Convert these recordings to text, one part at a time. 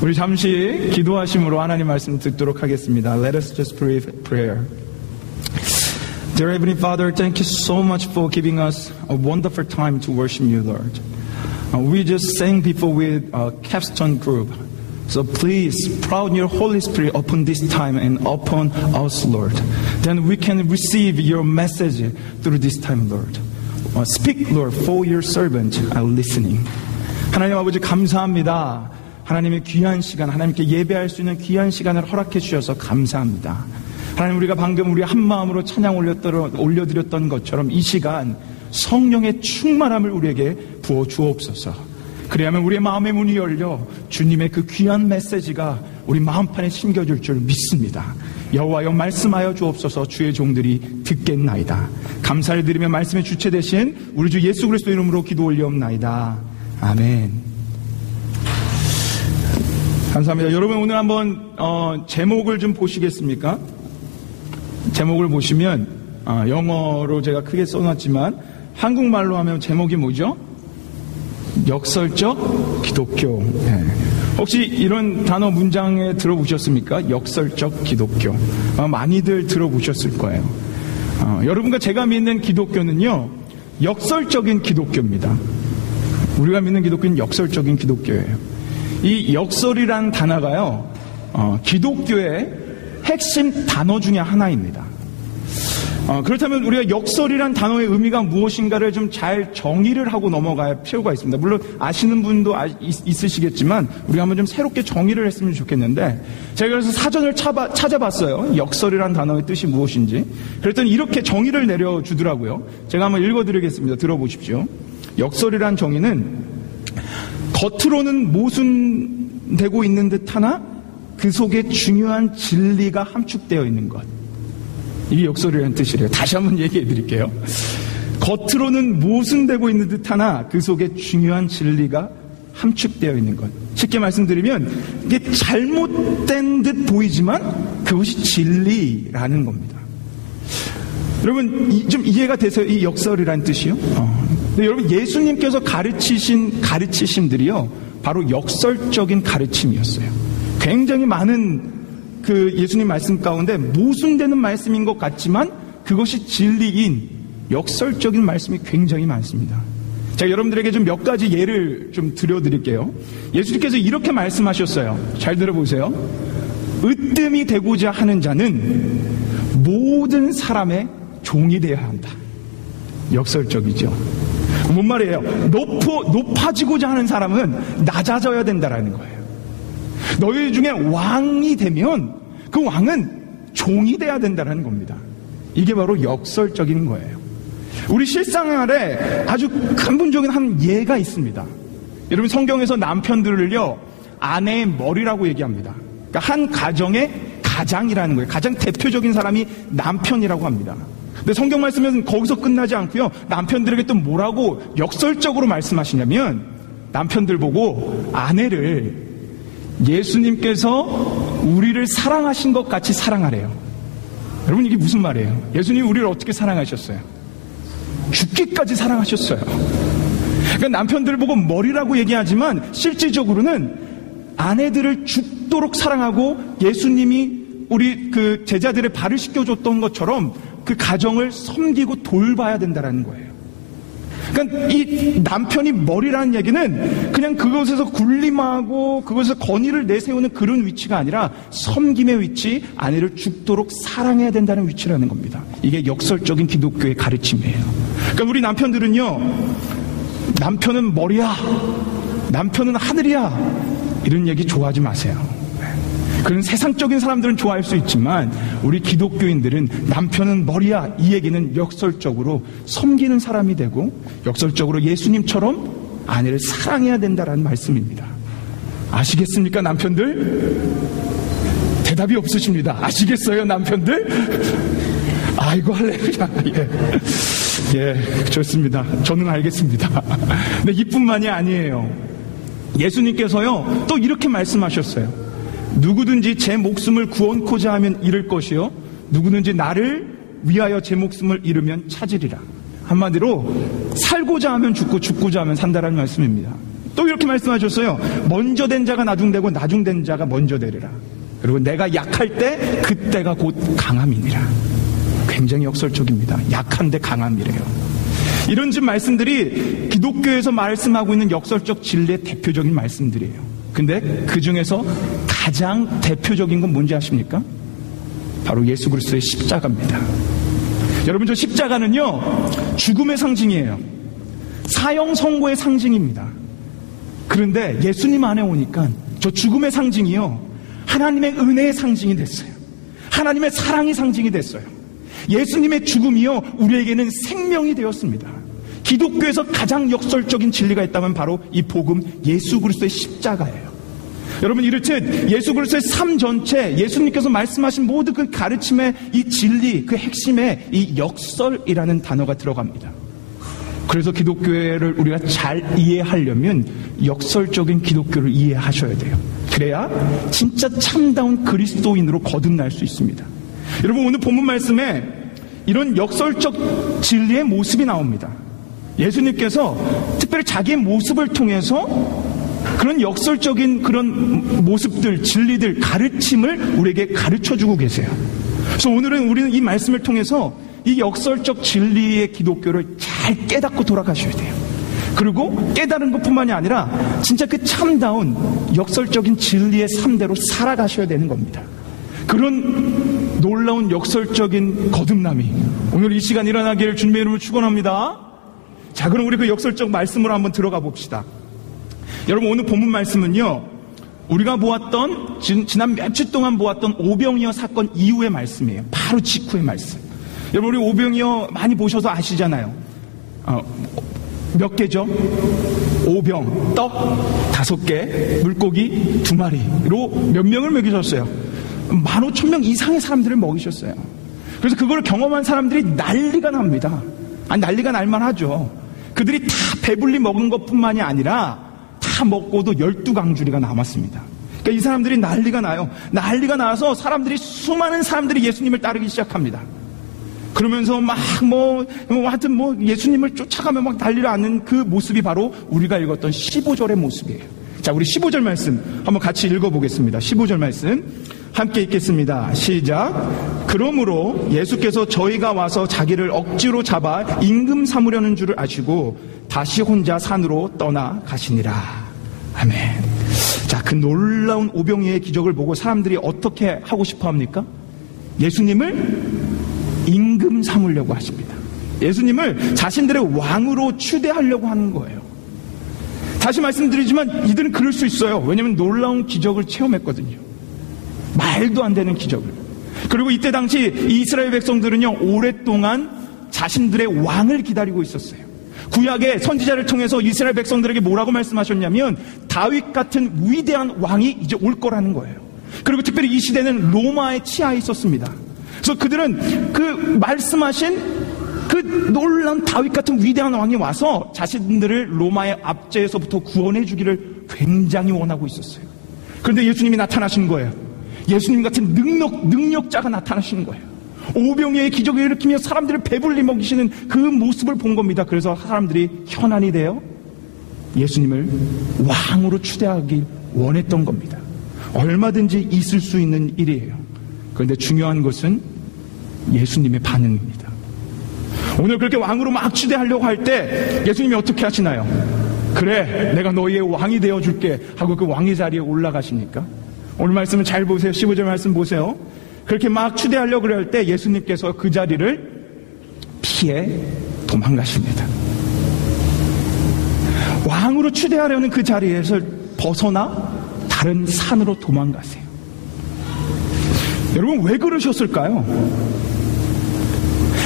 우리 잠시 기도하심으로 하나님 말씀 듣도록 하겠습니다. Let us just pray prayer. Dear Heavenly Father, thank you so much for giving us a wonderful time to worship you, Lord. We just sang before with a capstone group. So please, pour your Holy Spirit upon this time and upon us, Lord. Then we can receive your message through this time, Lord. Speak, Lord, for your servant are listening. 하나님 아버지 감사합니다. 하나님의 귀한 시간, 하나님께 예배할 수 있는 귀한 시간을 허락해 주셔서 감사합니다. 하나님, 우리가 방금 우리 한 마음으로 찬양 올려드렸던 것처럼 이 시간 성령의 충만함을 우리에게 부어 주옵소서. 그래야만 우리의 마음의 문이 열려 주님의 그 귀한 메시지가 우리 마음판에 심겨질 줄 믿습니다. 여호와여 말씀하여 주옵소서. 주의 종들이 듣겠나이다. 감사를 드리며 말씀의 주체 되신 우리 주 예수 그리스도 이름으로 기도 올리옵나이다. 아멘. 감사합니다. 여러분, 오늘 한번 제목을 좀 보시겠습니까? 제목을 보시면 영어로 제가 크게 써놨지만 한국말로 하면 제목이 뭐죠? 역설적 기독교. 네. 혹시 이런 단어 문장에 들어보셨습니까? 역설적 기독교. 많이들 들어보셨을 거예요. 여러분과 제가 믿는 기독교는요, 역설적인 기독교입니다. 우리가 믿는 기독교는 역설적인 기독교예요. 이 역설이라는 단어가요, 기독교의 핵심 단어 중에 하나입니다. 그렇다면 우리가 역설이란 단어의 의미가 무엇인가를 좀 잘 정의를 하고 넘어갈 필요가 있습니다. 물론 아시는 분도 있으시겠지만 우리가 한번 좀 새롭게 정의를 했으면 좋겠는데, 제가 그래서 사전을 찾아봤어요. 역설이란 단어의 뜻이 무엇인지. 그랬더니 이렇게 정의를 내려주더라고요. 제가 한번 읽어드리겠습니다. 들어보십시오. 역설이란 정의는 겉으로는 모순되고 있는 듯 하나 그 속에 중요한 진리가 함축되어 있는 것. 이게 역설이라는 뜻이래요. 다시 한번 얘기해 드릴게요. 겉으로는 모순되고 있는 듯 하나 그 속에 중요한 진리가 함축되어 있는 것. 쉽게 말씀드리면 이게 잘못된 듯 보이지만 그것이 진리라는 겁니다. 여러분, 좀 이해가 되세요? 이 역설이라는 뜻이요? 근데 여러분, 예수님께서 가르치신 가르치심들이요, 바로 역설적인 가르침이었어요. 굉장히 많은 그 예수님 말씀 가운데 모순되는 말씀인 것 같지만 그것이 진리인 역설적인 말씀이 굉장히 많습니다. 제가 여러분들에게 좀 몇 가지 예를 좀 들려드릴게요. 예수님께서 이렇게 말씀하셨어요. 잘 들어보세요. 으뜸이 되고자 하는 자는 모든 사람의 종이 되어야 한다. 역설적이죠. 뭔 말이에요? 높아지고자 하는 사람은 낮아져야 된다라는 거예요. 너희 중에 왕이 되면 그 왕은 종이 돼야 된다는 겁니다. 이게 바로 역설적인 거예요. 우리 실생활에 아주 근본적인 한 예가 있습니다. 여러분, 성경에서 남편들을요, 아내의 머리라고 얘기합니다. 그러니까 한 가정의 가장이라는 거예요. 가장 대표적인 사람이 남편이라고 합니다. 근데 성경 말씀은 거기서 끝나지 않고요, 남편들에게 또 뭐라고 역설적으로 말씀하시냐면, 남편들 보고 아내를 예수님께서 우리를 사랑하신 것 같이 사랑하래요. 여러분, 이게 무슨 말이에요? 예수님이 우리를 어떻게 사랑하셨어요? 죽기까지 사랑하셨어요. 그러니까 남편들 보고 머리라고 얘기하지만 실질적으로는 아내들을 죽도록 사랑하고 예수님이 우리 그 제자들의 발을 씻겨줬던 것처럼 그 가정을 섬기고 돌봐야 된다는 거예요. 그러니까 이 남편이 머리라는 얘기는 그냥 그것에서 군림하고 그것에서 건의를 내세우는 그런 위치가 아니라 섬김의 위치, 아내를 죽도록 사랑해야 된다는 위치라는 겁니다. 이게 역설적인 기독교의 가르침이에요. 그러니까 우리 남편들은요, 남편은 머리야, 남편은 하늘이야, 이런 얘기 좋아하지 마세요. 그런 세상적인 사람들은 좋아할 수 있지만 우리 기독교인들은 남편은 머리야, 이 얘기는 역설적으로 섬기는 사람이 되고 역설적으로 예수님처럼 아내를 사랑해야 된다는 말씀입니다. 아시겠습니까, 남편들? 대답이 없으십니다. 아시겠어요, 남편들? 아이고, 할렐루야. 예, 좋습니다. 저는 알겠습니다. 근데 이뿐만이 아니에요. 예수님께서요, 또 이렇게 말씀하셨어요. 누구든지 제 목숨을 구원코자 하면 잃을 것이요, 누구든지 나를 위하여 제 목숨을 잃으면 찾으리라. 한마디로 살고자 하면 죽고 죽고자 하면 산다라는 말씀입니다. 또 이렇게 말씀하셨어요. 먼저 된 자가 나중되고 나중된 자가 먼저 되리라. 그리고 내가 약할 때 그때가 곧 강함이니라. 굉장히 역설적입니다. 약한데 강함이래요. 이런 집 말씀들이 기독교에서 말씀하고 있는 역설적 진리의 대표적인 말씀들이에요. 근데 그 중에서 가장 대표적인 건 뭔지 아십니까? 바로 예수 그리스도의 십자가입니다. 여러분, 저 십자가는요, 죽음의 상징이에요. 사형 선고의 상징입니다. 그런데 예수님 안에 오니까 저 죽음의 상징이요, 하나님의 은혜의 상징이 됐어요. 하나님의 사랑의 상징이 됐어요. 예수님의 죽음이요, 우리에게는 생명이 되었습니다. 기독교에서 가장 역설적인 진리가 있다면 바로 이 복음, 예수 그리스도의 십자가예요. 여러분, 이렇듯 예수 그리스도의 삶 전체, 예수님께서 말씀하신 모든 그 가르침의 이 진리, 그 핵심에 이 역설이라는 단어가 들어갑니다. 그래서 기독교를 우리가 잘 이해하려면 역설적인 기독교를 이해하셔야 돼요. 그래야 진짜 참다운 그리스도인으로 거듭날 수 있습니다. 여러분, 오늘 본문 말씀에 이런 역설적 진리의 모습이 나옵니다. 예수님께서 특별히 자기의 모습을 통해서 그런 역설적인 그런 모습들, 진리들, 가르침을 우리에게 가르쳐주고 계세요. 그래서 오늘은 우리는 이 말씀을 통해서 이 역설적 진리의 기독교를 잘 깨닫고 돌아가셔야 돼요. 그리고 깨달은 것뿐만이 아니라 진짜 그 참다운 역설적인 진리의 삶대로 살아가셔야 되는 겁니다. 그런 놀라운 역설적인 거듭남이 오늘 이 시간 일어나기를 주님의 이름으로 축원합니다. 자, 그럼 우리 그 역설적 말씀으로 한번 들어가 봅시다. 여러분, 오늘 본문 말씀은요, 우리가 보았던, 지난 며칠 동안 보았던 오병이어 사건 이후의 말씀이에요. 바로 직후의 말씀. 여러분, 우리 오병이어 많이 보셔서 아시잖아요. 몇 개죠? 오병, 떡 5개, 물고기 2마리로 몇 명을 먹이셨어요? 15,000명 이상의 사람들을 먹이셨어요. 그래서 그걸 경험한 사람들이 난리가 납니다. 아니, 난리가 날만하죠. 그들이 다 배불리 먹은 것뿐만이 아니라 다 먹고도 12강주리가 남았습니다. 그러니까 이 사람들이 난리가 나요. 난리가 나서 수많은 사람들이 예수님을 따르기 시작합니다. 그러면서 하여튼 예수님을 쫓아가며 막 난리를 하는 그 모습이 바로 우리가 읽었던 15절의 모습이에요. 자, 우리 15절 말씀 한번 같이 읽어보겠습니다. 15절 말씀 함께 읽겠습니다. 시작. 그러므로 예수께서 저희가 와서 자기를 억지로 잡아 임금 삼으려는 줄을 아시고 다시 혼자 산으로 떠나 가시니라. 아멘. 자, 그 놀라운 오병이어의 기적을 보고 사람들이 어떻게 하고 싶어 합니까? 예수님을 임금 삼으려고 하십니다. 예수님을 자신들의 왕으로 추대하려고 하는 거예요. 다시 말씀드리지만 이들은 그럴 수 있어요. 왜냐하면 놀라운 기적을 체험했거든요. 말도 안 되는 기적을. 그리고 이때 당시 이스라엘 백성들은요, 오랫동안 자신들의 왕을 기다리고 있었어요. 구약의 선지자를 통해서 이스라엘 백성들에게 뭐라고 말씀하셨냐면 다윗 같은 위대한 왕이 이제 올 거라는 거예요. 그리고 특별히 이 시대는 로마의 치하에 있었습니다. 그래서 그들은 그 말씀하신 그 놀라운 다윗 같은 위대한 왕이 와서 자신들을 로마의 압제에서부터 구원해 주기를 굉장히 원하고 있었어요. 그런데 예수님이 나타나신 거예요. 예수님 같은 능력자가 나타나시는 거예요. 오병이어의 기적을 일으키며 사람들을 배불리 먹이시는 그 모습을 본 겁니다. 그래서 사람들이 현안이 되어 예수님을 왕으로 추대하기 원했던 겁니다. 얼마든지 있을 수 있는 일이에요. 그런데 중요한 것은 예수님의 반응입니다. 오늘 그렇게 왕으로 막 추대하려고 할 때 예수님이 어떻게 하시나요? 그래, 내가 너희의 왕이 되어줄게 하고 그 왕의 자리에 올라가십니까? 오늘 말씀을 잘 보세요. 15절 말씀 보세요. 그렇게 막 추대하려고 그럴 때 예수님께서 그 자리를 피해 도망가십니다. 왕으로 추대하려는 그 자리에서 벗어나 다른 산으로 도망가세요. 여러분, 왜 그러셨을까요?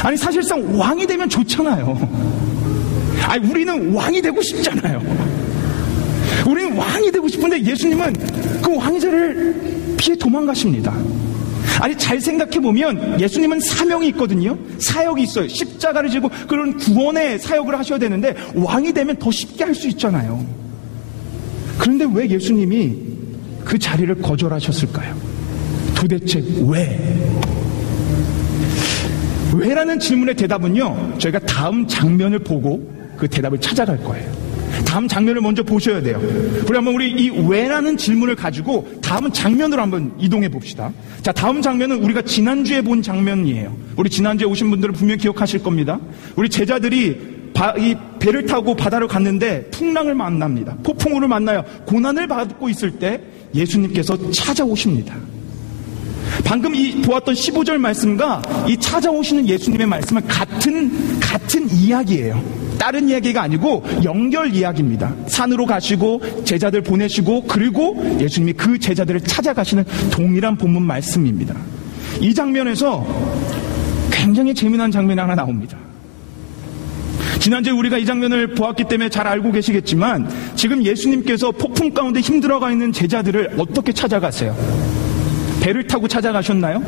아니, 사실상 왕이 되면 좋잖아요. 아니, 우리는 왕이 되고 싶잖아요. 우리는 왕이 되고 싶은데 예수님은 그 왕의 자리를 피해 도망가십니다. 아니, 잘 생각해보면 예수님은 사명이 있거든요. 사역이 있어요. 십자가를 지고 그런 구원의 사역을 하셔야 되는데 왕이 되면 더 쉽게 할 수 있잖아요. 그런데 왜 예수님이 그 자리를 거절하셨을까요? 도대체 왜? 왜라는 질문의 대답은요, 저희가 다음 장면을 보고 그 대답을 찾아갈 거예요. 다음 장면을 먼저 보셔야 돼요. 우리 한번 이 왜라는 질문을 가지고 다음 장면으로 한번 이동해 봅시다. 자, 다음 장면은 우리가 지난주에 본 장면이에요. 우리 지난주에 오신 분들은 분명 기억하실 겁니다. 우리 제자들이 이 배를 타고 바다로 갔는데 풍랑을 만납니다. 폭풍우를 만나요. 고난을 받고 있을 때 예수님께서 찾아오십니다. 방금 보았던 15절 말씀과 이 찾아오시는 예수님의 말씀은 같은 이야기예요. 다른 이야기가 아니고 연결 이야기입니다. 산으로 가시고 제자들 보내시고 그리고 예수님이 그 제자들을 찾아가시는 동일한 본문 말씀입니다. 이 장면에서 굉장히 재미난 장면이 하나 나옵니다. 지난주에 우리가 이 장면을 보았기 때문에 잘 알고 계시겠지만 지금 예수님께서 폭풍 가운데 힘들어가 있는 제자들을 어떻게 찾아가세요? 배를 타고 찾아가셨나요?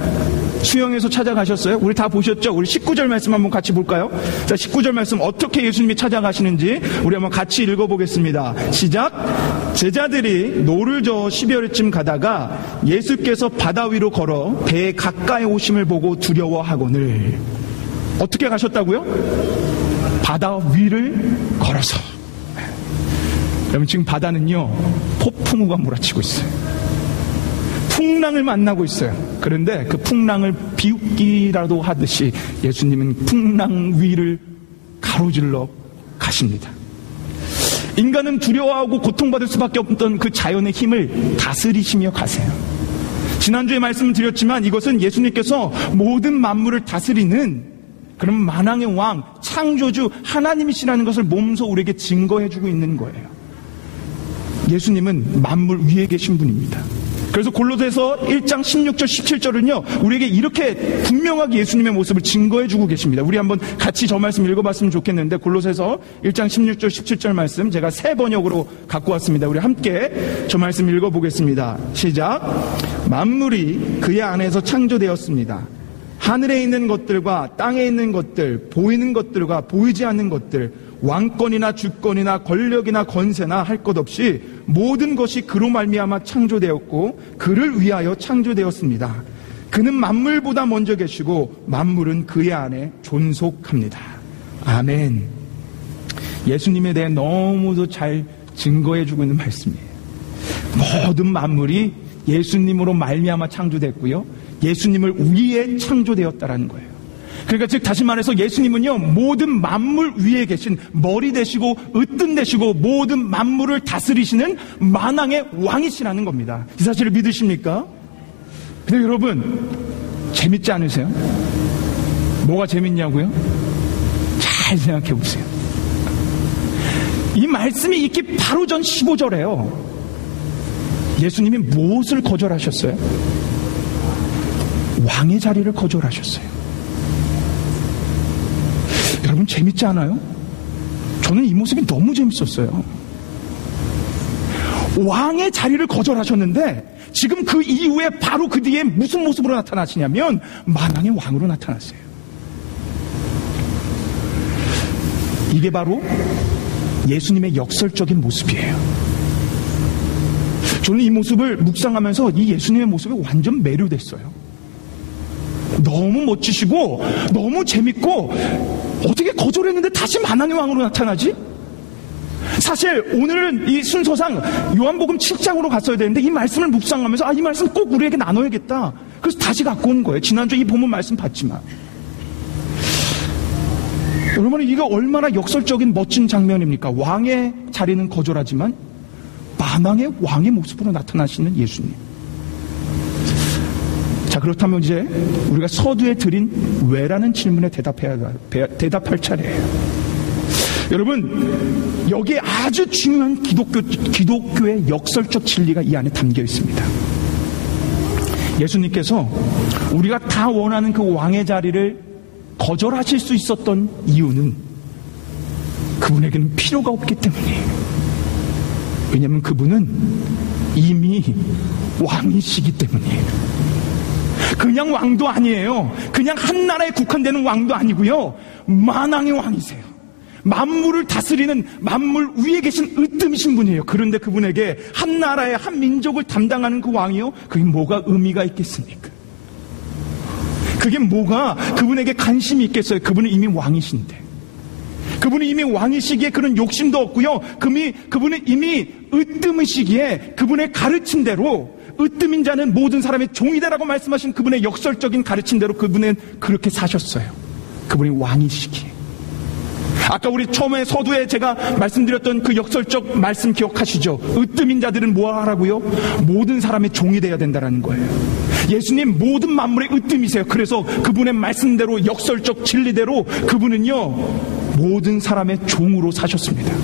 수영해서 찾아가셨어요? 우리 다 보셨죠? 우리 19절 말씀 한번 같이 볼까요? 자, 19절 말씀 어떻게 예수님이 찾아가시는지 우리 한번 같이 읽어보겠습니다. 시작! 제자들이 노를 저어 12월쯤 가다가 예수께서 바다 위로 걸어 배에 가까이 오심을 보고 두려워하거늘. 어떻게 가셨다고요? 바다 위를 걸어서. 여러분, 지금 바다는요 폭풍우가 몰아치고 있어요. 풍랑을 만나고 있어요. 그런데 그 풍랑을 비웃기라도 하듯이 예수님은 풍랑 위를 가로질러 가십니다. 인간은 두려워하고 고통받을 수밖에 없던 그 자연의 힘을 다스리시며 가세요. 지난주에 말씀을 드렸지만 이것은 예수님께서 모든 만물을 다스리는 그런 만왕의 왕, 창조주 하나님이시라는 것을 몸소 우리에게 증거해주고 있는 거예요. 예수님은 만물 위에 계신 분입니다. 그래서 골로새서 1장 16절 17절은요 우리에게 이렇게 분명하게 예수님의 모습을 증거해주고 계십니다. 우리 한번 같이 저 말씀 읽어봤으면 좋겠는데, 골로새서 1장 16절 17절 말씀 제가 새 번역으로 갖고 왔습니다. 우리 함께 저 말씀 읽어보겠습니다. 시작. 만물이 그의 안에서 창조되었습니다. 하늘에 있는 것들과 땅에 있는 것들, 보이는 것들과 보이지 않는 것들, 왕권이나 주권이나 권력이나 권세나 할 것 없이 모든 것이 그로 말미암아 창조되었고 그를 위하여 창조되었습니다. 그는 만물보다 먼저 계시고 만물은 그의 안에 존속합니다. 아멘. 예수님에 대해 너무도 잘 증거해주고 있는 말씀이에요. 모든 만물이 예수님으로 말미암아 창조됐고요, 예수님을 위해 창조되었다라는 거예요. 그러니까 즉 다시 말해서 예수님은요 모든 만물 위에 계신 머리 되시고 으뜸 되시고 모든 만물을 다스리시는 만왕의 왕이시라는 겁니다. 이 사실을 믿으십니까? 근데 여러분, 재밌지 않으세요? 뭐가 재밌냐고요? 잘 생각해 보세요. 이 말씀이 있기 바로 전 15절에요 예수님이 무엇을 거절하셨어요? 왕의 자리를 거절하셨어요. 여러분, 재밌지 않아요? 저는 이 모습이 너무 재밌었어요. 왕의 자리를 거절하셨는데 지금 그 이후에 바로 그 뒤에 무슨 모습으로 나타나시냐면 만왕의 왕으로 나타났어요. 이게 바로 예수님의 역설적인 모습이에요. 저는 이 모습을 묵상하면서 이 예수님의 모습에 완전 매료됐어요. 너무 멋지시고 너무 재밌고 어떻게 거절했는데 다시 만왕의 왕으로 나타나지? 사실 오늘은 이 순서상 요한복음 7장으로 갔어야 되는데 이 말씀을 묵상하면서 이 말씀 꼭 우리에게 나눠야겠다. 그래서 다시 갖고 온 거예요. 지난주에 이 본문 말씀 봤지만. 여러분, 이거 얼마나 역설적인 멋진 장면입니까? 왕의 자리는 거절하지만 만왕의 왕의 모습으로 나타나시는 예수님. 자, 그렇다면 이제 우리가 서두에 드린 왜라는 질문에 대답할 차례예요. 여러분, 여기에 아주 중요한 기독교의 역설적 진리가 이 안에 담겨 있습니다. 예수님께서 우리가 다 원하는 그 왕의 자리를 거절하실 수 있었던 이유는 그분에게는 필요가 없기 때문이에요. 왜냐하면 그분은 이미 왕이시기 때문이에요. 그냥 왕도 아니에요. 그냥 한 나라에 국한되는 왕도 아니고요, 만왕의 왕이세요. 만물을 다스리는 만물 위에 계신 으뜸이신 분이에요. 그런데 그분에게 한 나라의 한 민족을 담당하는 그 왕이요, 그게 뭐가 의미가 있겠습니까? 그게 뭐가 그분에게 관심이 있겠어요? 그분은 이미 왕이신데. 그분이 이미 왕이시기에 그런 욕심도 없고요. 그분은 이미 으뜸이시기에 그분의 가르침대로 으뜸인 자는 모든 사람의 종이다라고 말씀하신 그분의 역설적인 가르침대로 그분은 그렇게 사셨어요. 그분이 왕이시기에. 아까 우리 처음에 서두에 제가 말씀드렸던 그 역설적 말씀 기억하시죠? 으뜸인 자들은 뭐 하라고요? 모든 사람의 종이 되어야 된다는 거예요. 예수님 모든 만물의 으뜸이세요. 그래서 그분의 말씀대로 역설적 진리대로 그분은요 모든 사람의 종으로 사셨습니다.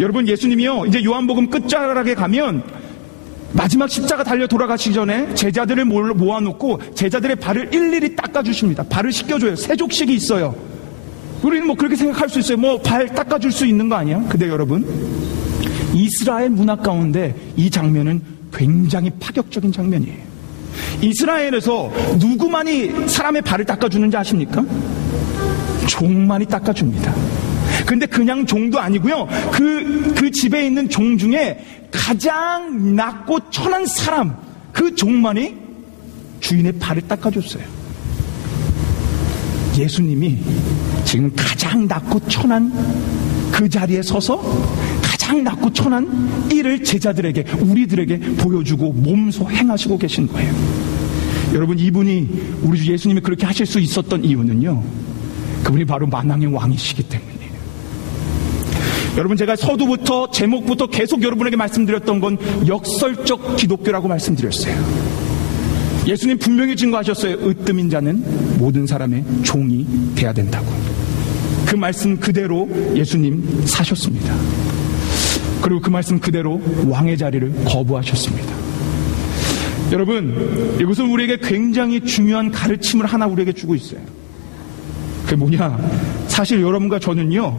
여러분, 예수님이요 이제 요한복음 끝자락에 가면 마지막 십자가 달려 돌아가시기 전에 제자들을 모아놓고 제자들의 발을 일일이 닦아주십니다. 발을 씻겨줘요. 세족식이 있어요. 우리는 뭐 그렇게 생각할 수 있어요. 뭐 발 닦아줄 수 있는 거 아니야? 근데 여러분, 이스라엘 문화 가운데 이 장면은 굉장히 파격적인 장면이에요. 이스라엘에서 누구만이 사람의 발을 닦아주는지 아십니까? 종만이 닦아줍니다. 근데 그냥 종도 아니고요. 그 집에 있는 종 중에 가장 낮고 천한 사람, 그 종만이 주인의 발을 닦아줬어요. 예수님이 지금 가장 낮고 천한 그 자리에 서서 가장 낮고 천한 일을 제자들에게, 우리들에게 보여주고 몸소 행하시고 계신 거예요. 여러분, 이분이 우리 주 예수님이 그렇게 하실 수 있었던 이유는요, 그분이 바로 만왕의 왕이시기 때문이에요. 여러분, 제가 서두부터 제목부터 계속 여러분에게 말씀드렸던 건 역설적 기독교라고 말씀드렸어요. 예수님 분명히 증거하셨어요. 으뜸인 자는 모든 사람의 종이 돼야 된다고. 그 말씀 그대로 예수님 사셨습니다. 그리고 그 말씀 그대로 왕의 자리를 거부하셨습니다. 여러분, 이것은 우리에게 굉장히 중요한 가르침을 하나 우리에게 주고 있어요. 그게 뭐냐? 사실 여러분과 저는요,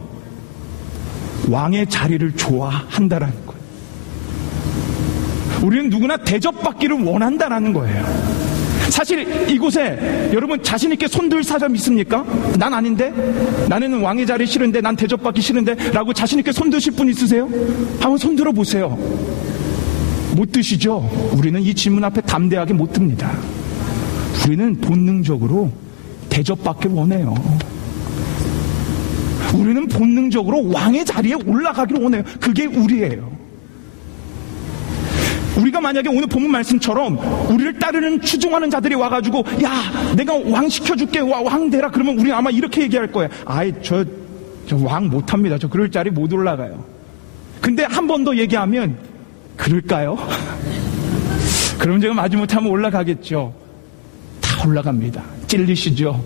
왕의 자리를 좋아한다라는 거예요. 우리는 누구나 대접받기를 원한다라는 거예요. 사실 이곳에 여러분 자신있게 손들 사람 있습니까? 난 아닌데? 나는 왕의 자리 싫은데? 난 대접받기 싫은데? 라고 자신있게 손드실 분 있으세요? 한번 손들어 보세요. 못 드시죠? 우리는 이 질문 앞에 담대하게 못 듭니다. 우리는 본능적으로 대접받길 원해요. 우리는 본능적으로 왕의 자리에 올라가기를 원해요. 그게 우리예요. 우리가 만약에 오늘 본문 말씀처럼 우리를 따르는 추종하는 자들이 와가지고 야, 내가 왕 시켜줄게, 왕 되라, 그러면 우리는 아마 이렇게 얘기할 거예요. 아이, 저 왕 못합니다. 저 그럴 자리 못 올라가요. 근데 한 번 더 얘기하면 그럴까요? 그럼 제가 마지못하면 올라가겠죠. 다 올라갑니다. 찔리시죠?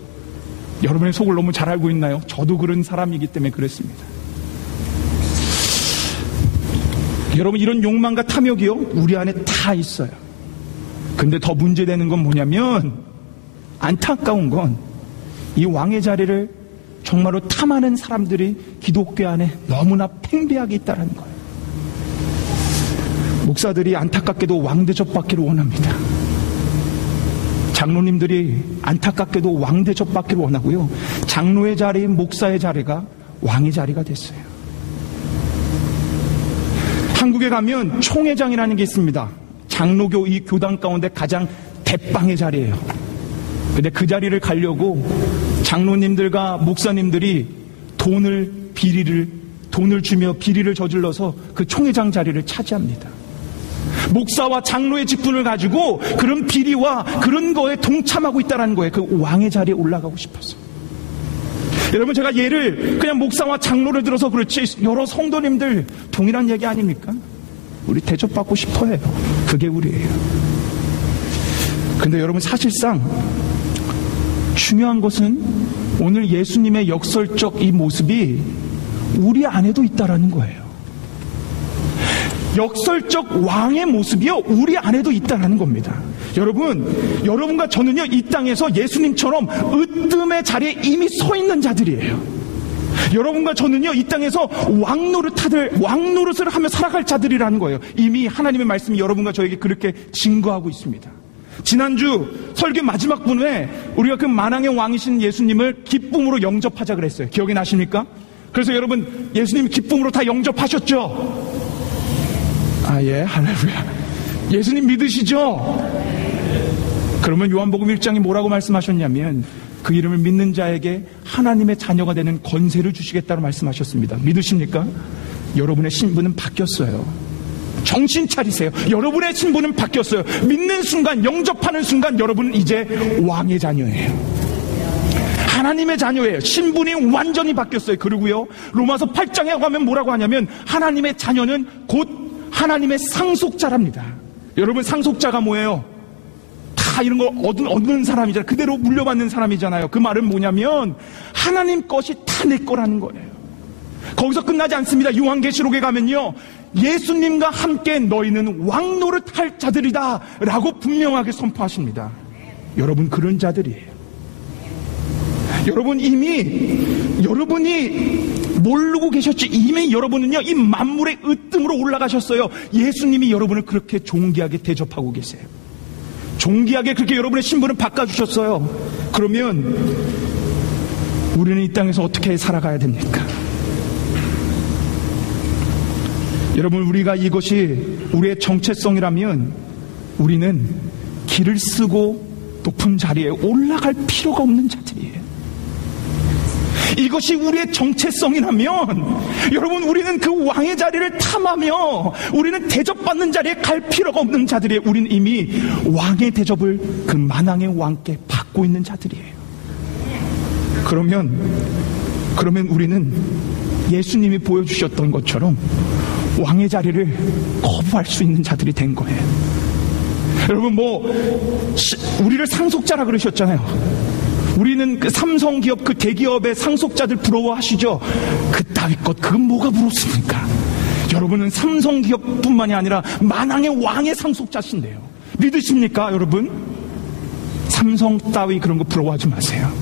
여러분의 속을 너무 잘 알고 있나요? 저도 그런 사람이기 때문에 그랬습니다. 여러분, 이런 욕망과 탐욕이요, 우리 안에 다 있어요. 근데 더 문제되는 건 뭐냐면, 안타까운 건 이 왕의 자리를 정말로 탐하는 사람들이 기독교 안에 너무나 팽배하게 있다는 거예요. 목사들이 안타깝게도 왕 대접받기를 원합니다. 장로님들이 안타깝게도 왕 대접받기를 원하고요, 장로의 자리인 목사의 자리가 왕의 자리가 됐어요. 한국에 가면 총회장이라는 게 있습니다. 장로교 이 교단 가운데 가장 대빵의 자리예요. 근데 그 자리를 가려고 장로님들과 목사님들이 돈을 주며 비리를 저질러서 그 총회장 자리를 차지합니다. 목사와 장로의 직분을 가지고 그런 비리와 그런 거에 동참하고 있다는 거예요. 그 왕의 자리에 올라가고 싶어서. 여러분, 제가 예를 그냥 목사와 장로를 들어서 그렇지 여러 성도님들 동일한 얘기 아닙니까? 우리 대접받고 싶어 해요. 그게 우리예요. 근데 여러분, 사실상 중요한 것은 오늘 예수님의 역설적 이 모습이 우리 안에도 있다라는 거예요. 역설적 왕의 모습이요, 우리 안에도 있다라는 겁니다. 여러분과 저는요, 이 땅에서 예수님처럼 으뜸의 자리에 이미 서 있는 자들이에요. 여러분과 저는요, 이 땅에서 왕노릇을 하며 살아갈 자들이라는 거예요. 이미 하나님의 말씀이 여러분과 저에게 그렇게 증거하고 있습니다. 지난주 설교 마지막 부분에 우리가 그 만왕의 왕이신 예수님을 기쁨으로 영접하자 그랬어요. 기억이 나십니까? 그래서 여러분, 예수님 기쁨으로 다 영접하셨죠? 아, 예, 할렐루야. 예수님 믿으시죠? 그러면 요한복음 1장이 뭐라고 말씀하셨냐면, 그 이름을 믿는 자에게 하나님의 자녀가 되는 권세를 주시겠다고 말씀하셨습니다. 믿으십니까? 여러분의 신분은 바뀌었어요. 정신 차리세요. 여러분의 신분은 바뀌었어요. 믿는 순간, 영접하는 순간 여러분은 이제 왕의 자녀예요. 하나님의 자녀예요. 신분이 완전히 바뀌었어요. 그리고요, 로마서 8장에 가면 뭐라고 하냐면 하나님의 자녀는 곧 하나님의 상속자랍니다. 여러분, 상속자가 뭐예요? 다 이런 거 얻는 사람이잖아요. 그대로 물려받는 사람이잖아요. 그 말은 뭐냐면 하나님 것이 다 내 거라는 거예요. 거기서 끝나지 않습니다. 요한계시록에 가면요, 예수님과 함께 너희는 왕노릇 할 자들이다 라고 분명하게 선포하십니다. 여러분, 그런 자들이에요. 여러분, 이미 여러분이 모르고 계셨지, 이미 여러분은요 이 만물의 으뜸으로 올라가셨어요. 예수님이 여러분을 그렇게 존귀하게 대접하고 계세요. 존귀하게 그렇게 여러분의 신분을 바꿔주셨어요. 그러면 우리는 이 땅에서 어떻게 살아가야 됩니까? 여러분, 우리가 이것이 우리의 정체성이라면 우리는 길을 쓰고 높은 자리에 올라갈 필요가 없는 자들이에요. 이것이 우리의 정체성이라면 여러분, 우리는 그 왕의 자리를 탐하며 우리는 대접받는 자리에 갈 필요가 없는 자들이에요. 우리는 이미 왕의 대접을 그 만왕의 왕께 받고 있는 자들이에요. 그러면 우리는 예수님이 보여주셨던 것처럼 왕의 자리를 거부할 수 있는 자들이 된 거예요. 여러분, 우리를 상속자라 그러셨잖아요. 우리는 그 삼성기업, 그 대기업의 상속자들 부러워하시죠? 그따위 것, 그건 뭐가 부럽습니까? 여러분은 삼성기업뿐만이 아니라 만왕의 왕의 상속자신데요. 믿으십니까, 여러분? 삼성 따위 그런 거 부러워하지 마세요.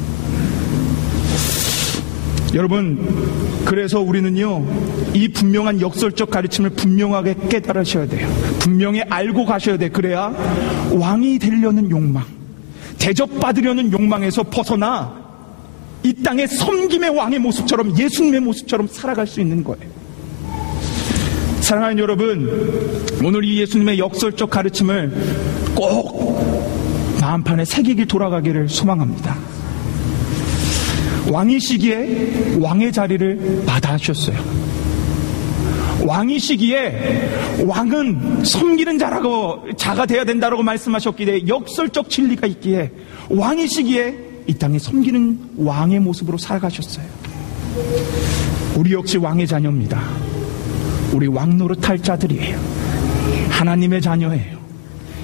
여러분, 그래서 우리는요, 이 분명한 역설적 가르침을 분명하게 깨달으셔야 돼요. 분명히 알고 가셔야 돼요. 그래야 왕이 되려는 욕망, 대접받으려는 욕망에서 벗어나 이 땅의 섬김의 왕의 모습처럼, 예수님의 모습처럼 살아갈 수 있는 거예요. 사랑하는 여러분, 오늘 이 예수님의 역설적 가르침을 꼭 마음판에 새기길 돌아가기를 소망합니다. 왕이시기에 왕의 자리를 마다하셨어요. 왕이시기에 왕은 섬기는 자가 되어야 된다고 말씀하셨기에 역설적 진리가 있기에 왕이시기에 이 땅에 섬기는 왕의 모습으로 살아가셨어요. 우리 역시 왕의 자녀입니다. 우리 왕노릇 할 자들이에요. 하나님의 자녀예요.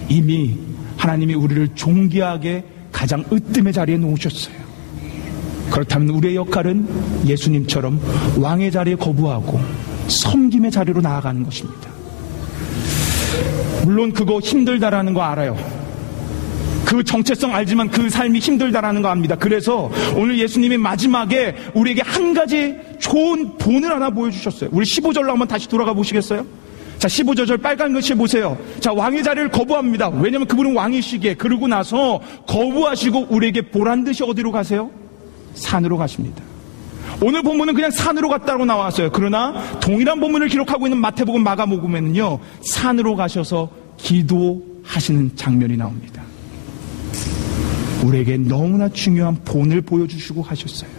이미 하나님이 우리를 존귀하게 가장 으뜸의 자리에 놓으셨어요. 그렇다면 우리의 역할은 예수님처럼 왕의 자리에 거부하고 섬김의 자리로 나아가는 것입니다. 물론 그거 힘들다라는 거 알아요. 그 정체성 알지만 그 삶이 힘들다라는 거 압니다. 그래서 오늘 예수님이 마지막에 우리에게 한 가지 좋은 본을 하나 보여주셨어요. 우리 15절로 한번 다시 돌아가 보시겠어요? 자, 15절 빨간 글씨 보세요. 자, 왕의 자리를 거부합니다. 왜냐하면 그분은 왕이시기에. 그러고 나서 거부하시고 우리에게 보란 듯이 어디로 가세요? 산으로 가십니다. 오늘 본문은 그냥 산으로 갔다고 나왔어요. 그러나 동일한 본문을 기록하고 있는 마태복음, 마가복음에는요, 산으로 가셔서 기도하시는 장면이 나옵니다. 우리에게 너무나 중요한 본을 보여주시고 가셨어요.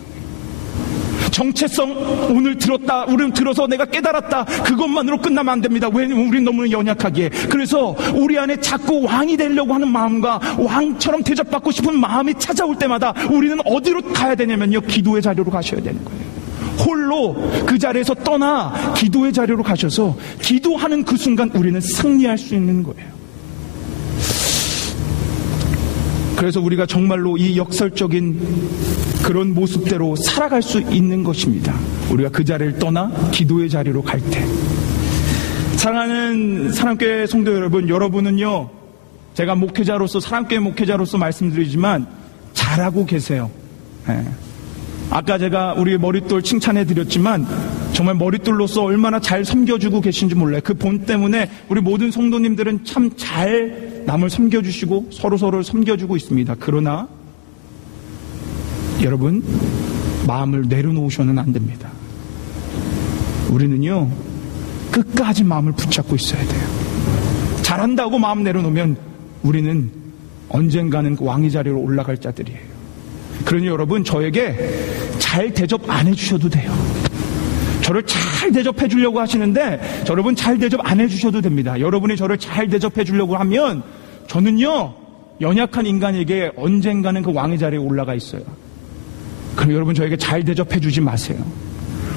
정체성, 우리는 들어서 내가 깨달았다, 그것만으로 끝나면 안 됩니다. 왜냐면 우리는 너무 연약하기에. 그래서 우리 안에 자꾸 왕이 되려고 하는 마음과 왕처럼 대접받고 싶은 마음이 찾아올 때마다 우리는 어디로 가야 되냐면요, 기도의 자리로 가셔야 되는 거예요. 홀로 그 자리에서 떠나 기도의 자리로 가셔서 기도하는 그 순간 우리는 승리할 수 있는 거예요. 그래서 우리가 정말로 이 역설적인 그런 모습대로 살아갈 수 있는 것입니다. 우리가 그 자리를 떠나 기도의 자리로 갈 때. 사랑하는 사랑교회 성도 여러분, 여러분은요, 제가 목회자로서, 사랑교회 목회자로서 말씀드리지만 잘하고 계세요. 네. 아까 제가 우리 머릿돌 칭찬해 드렸지만 정말 머릿돌로서 얼마나 잘 섬겨주고 계신지 몰라요. 그 본 때문에 우리 모든 성도님들은 참 잘 남을 섬겨주시고 서로서로를 섬겨주고 있습니다. 그러나 여러분, 마음을 내려놓으셔는 안 됩니다. 우리는요, 끝까지 마음을 붙잡고 있어야 돼요. 잘한다고 마음 내려놓으면 우리는 언젠가는 그 왕의 자리로 올라갈 자들이에요. 그러니 여러분, 저에게 잘 대접 안 해주셔도 돼요. 저를 잘 대접해 주려고 하시는데 여러분, 잘 대접 안 해주셔도 됩니다. 여러분이 저를 잘 대접해 주려고 하면 저는요, 연약한 인간에게 언젠가는 그 왕의 자리에 올라가 있어요. 그럼 여러분, 저에게 잘 대접해 주지 마세요.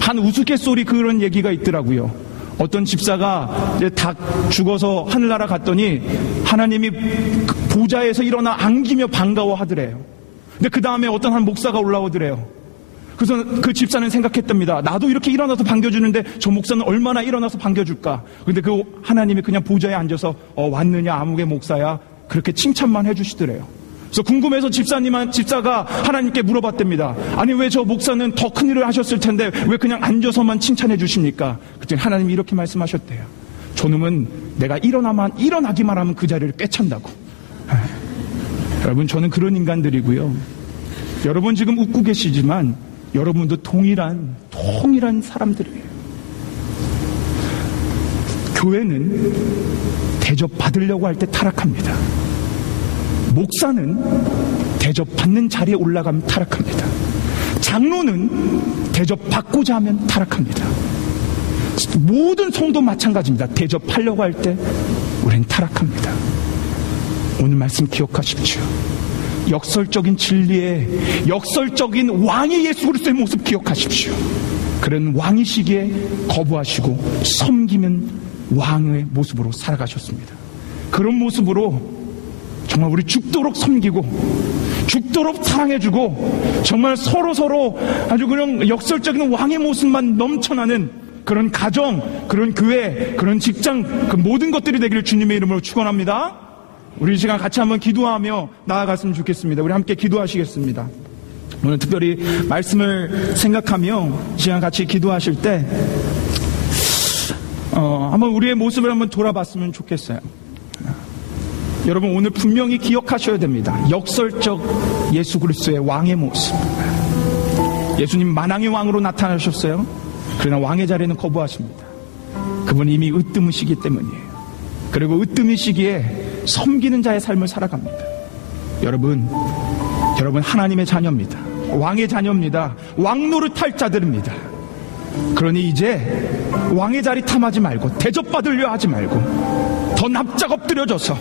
한 우스갯소리 그런 얘기가 있더라고요. 어떤 집사가 이제 닭 죽어서 하늘나라 갔더니 하나님이 보좌에서 일어나 안기며 반가워하더래요. 근데 그 다음에 어떤 한 목사가 올라오더래요. 그래서 그 집사는 생각했답니다. 나도 이렇게 일어나서 반겨주는데 저 목사는 얼마나 일어나서 반겨줄까. 근데 그 하나님이 그냥 보좌에 앉아서 왔느냐 아무개 목사야, 그렇게 칭찬만 해주시더래요. 그래서 궁금해서 집사가 하나님께 물어봤답니다. 아니, 왜 저 목사는 더 큰 일을 하셨을 텐데 왜 그냥 앉아서만 칭찬해 주십니까? 그랬더니 하나님이 이렇게 말씀하셨대요. 저놈은 내가 일어나기만 하면 그 자리를 꿰찬다고. 여러분, 저는 그런 인간들이고요. 여러분 지금 웃고 계시지만 여러분도 동일한 사람들이에요. 교회는 대접받으려고 할 때 타락합니다. 목사는 대접받는 자리에 올라가면 타락합니다. 장로는 대접받고자 하면 타락합니다. 모든 성도 마찬가지입니다. 대접하려고 할 때 우리는 타락합니다. 오늘 말씀 기억하십시오. 역설적인 진리의 역설적인 왕의 예수 그리스도의 모습 기억하십시오. 그런 왕이시기에 거부하시고 섬기는 왕의 모습으로 살아가셨습니다. 그런 모습으로 정말 우리 죽도록 섬기고 죽도록 사랑해주고 정말 서로 아주 그냥 역설적인 왕의 모습만 넘쳐나는 그런 가정, 그런 교회, 그런 직장, 그 모든 것들이 되기를 주님의 이름으로 축원합니다. 우리 이 시간 같이 한번 기도하며 나아갔으면 좋겠습니다. 우리 함께 기도하시겠습니다. 오늘 특별히 말씀을 생각하며 이 시간 같이 기도하실 때 한번 우리의 모습을 한번 돌아봤으면 좋겠어요. 여러분, 오늘 분명히 기억하셔야 됩니다. 역설적 예수 그리스도의 왕의 모습. 예수님 만왕의 왕으로 나타나셨어요. 그러나 왕의 자리는 거부하십니다. 그분이 이미 으뜸이시기 때문이에요. 그리고 으뜸이시기에 섬기는 자의 삶을 살아갑니다. 여러분 하나님의 자녀입니다. 왕의 자녀입니다. 왕 노릇할 자들입니다. 그러니 이제 왕의 자리 탐하지 말고 대접받으려 하지 말고 더 납작 엎드려져서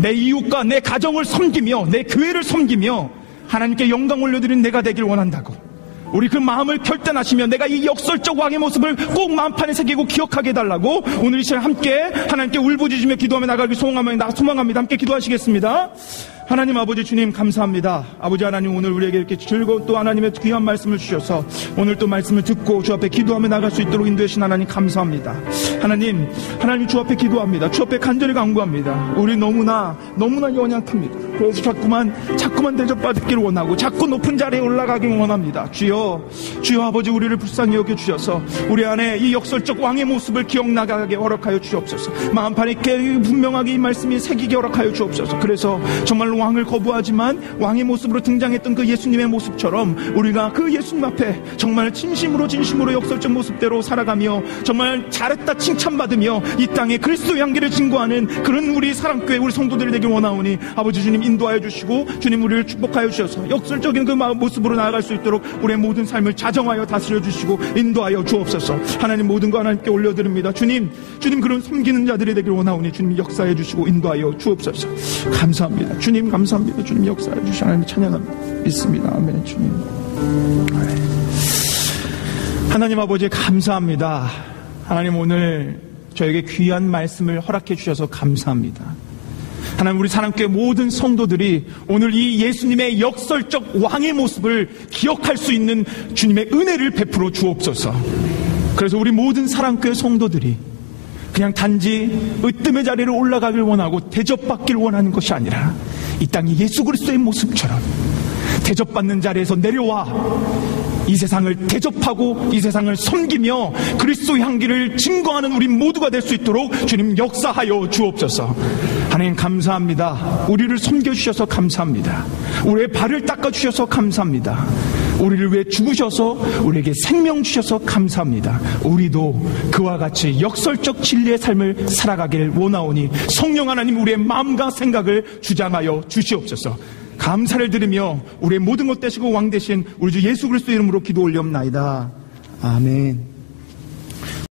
내 이웃과 내 가정을 섬기며 내 교회를 섬기며 하나님께 영광 올려드리는 내가 되길 원한다고 우리 그 마음을 결단하시며 내가 이 역설적 왕의 모습을 꼭 마음판에 새기고 기억하게 해달라고 오늘 이 시간 함께 하나님께 울부짖으며 기도하며 나가길 소망합니다. 함께 기도하시겠습니다. 하나님 아버지 주님 감사합니다. 아버지 하나님, 오늘 우리에게 이렇게 즐거운 또 하나님의 귀한 말씀을 주셔서 오늘 또 말씀을 듣고 주 앞에 기도하며 나갈 수 있도록 인도하신 하나님 감사합니다. 하나님 주 앞에 기도합니다. 주 앞에 간절히 간구합니다. 우리 너무나 연약합니다. 그래서 자꾸만 대접받기를 원하고 자꾸 높은 자리에 올라가길 원합니다. 주여 아버지, 우리를 불쌍히 여겨주셔서 우리 안에 이 역설적 왕의 모습을 기억나가게 허락하여 주옵소서. 마음판에 분명하게 이 말씀이 새기게 허락하여 주옵소서. 그래서 정말 왕을 거부하지만 왕의 모습으로 등장했던 그 예수님의 모습처럼 우리가 그 예수님 앞에 정말 진심으로 역설적 모습대로 살아가며 정말 잘했다 칭찬받으며 이 땅에 그리스도의 향기를 증거하는 그런 우리 사랑교회 우리 성도들이 되길 원하오니 아버지 주님 인도하여 주시고 주님 우리를 축복하여 주셔서 역설적인 그 모습으로 나아갈 수 있도록 우리의 모든 삶을 자정하여 다스려 주시고 인도하여 주옵소서. 하나님 모든 거 하나님께 올려드립니다. 주님 그런 섬기는 자들이 되길 원하오니 주님 역사해 주시고 인도하여 주옵소서. 감사합니다. 주님 감사합니다. 주님 역사해 주시 하나님 찬양합니다. 믿습니다. 아멘. 주님 하나님 아버지 감사합니다. 하나님 오늘 저에게 귀한 말씀을 허락해 주셔서 감사합니다. 하나님 우리 사랑교회 모든 성도들이 오늘 이 예수님의 역설적 왕의 모습을 기억할 수 있는 주님의 은혜를 베풀어 주옵소서. 그래서 우리 모든 사랑교회 성도들이 그냥 단지 으뜸의 자리를 올라가길 원하고 대접받기를 원하는 것이 아니라 이 땅의 예수 그리스도의 모습처럼 대접받는 자리에서 내려와 이 세상을 대접하고 이 세상을 섬기며 그리스도의 향기를 증거하는 우리 모두가 될 수 있도록 주님 역사하여 주옵소서. 하나님 감사합니다. 우리를 섬겨주셔서 감사합니다. 우리의 발을 닦아주셔서 감사합니다. 우리를 위해 죽으셔서 우리에게 생명 주셔서 감사합니다. 우리도 그와 같이 역설적 진리의 삶을 살아가길 원하오니 성령 하나님 우리의 마음과 생각을 주장하여 주시옵소서. 감사를 드리며 우리의 모든 것 되시고 왕 되신 우리 주 예수 그리스도 이름으로 기도 올리옵나이다. 아멘.